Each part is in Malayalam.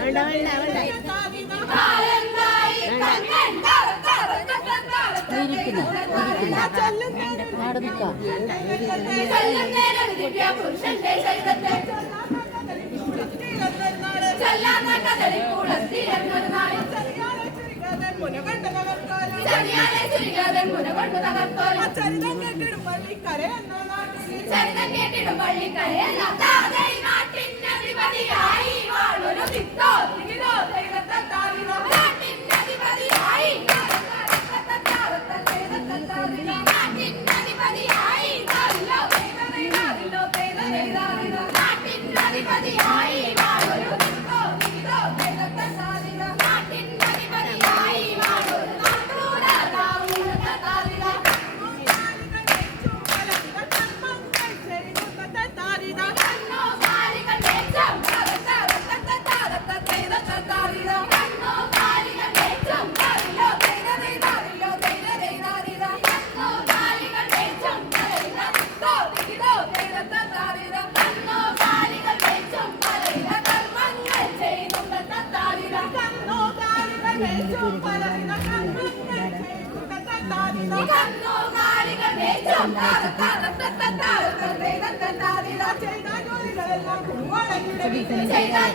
വേണ്ട ചരിതം കേട്ടിടും പള്ളി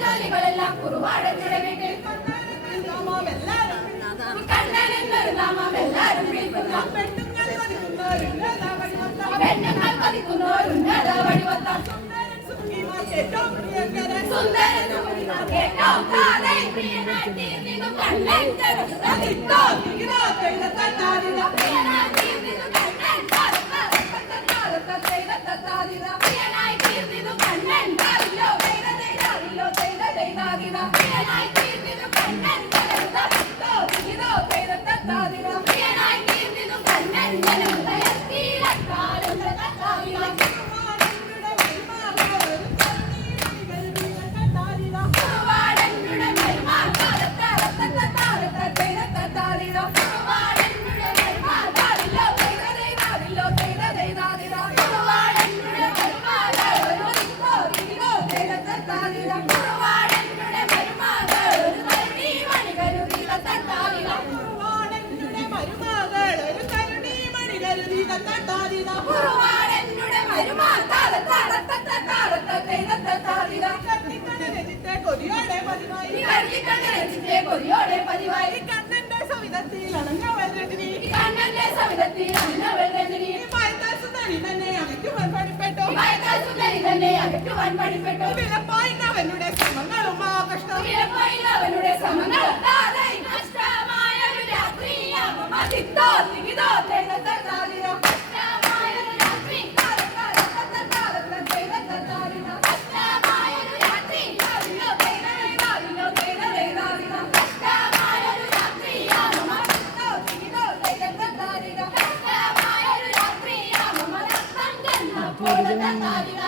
ജോലികളെല്ലാം കുറുവാടത്തിലെ വീട്ടിൽ നാമം എല്ലാവരും വിളിക്കുന്നോരും പെണ്ണുങ്ങൾ പതിക്കുന്നോരും ഏറ്റവും സുന്ദരൻ കേട്ടോ താഴെ പ്രിയമേ നീ നിന്നും കണ്ണെത്തരുതാ നിട്ടോ നിഗ്രഹത്തെ കൊതിയോടെ പതിവായി കണ്ണന്റെ സവിധത്തിൽ അണങ്ങവരടി കണ്ണന്റെ സവിധത്തിൽ അണങ്ങ അകറ്റുവാൻ പണിപ്പെട്ടു വിലപ്പായി അവനുടെ ശ്രമങ്ങളും ആകർഷണം Amen. Amen.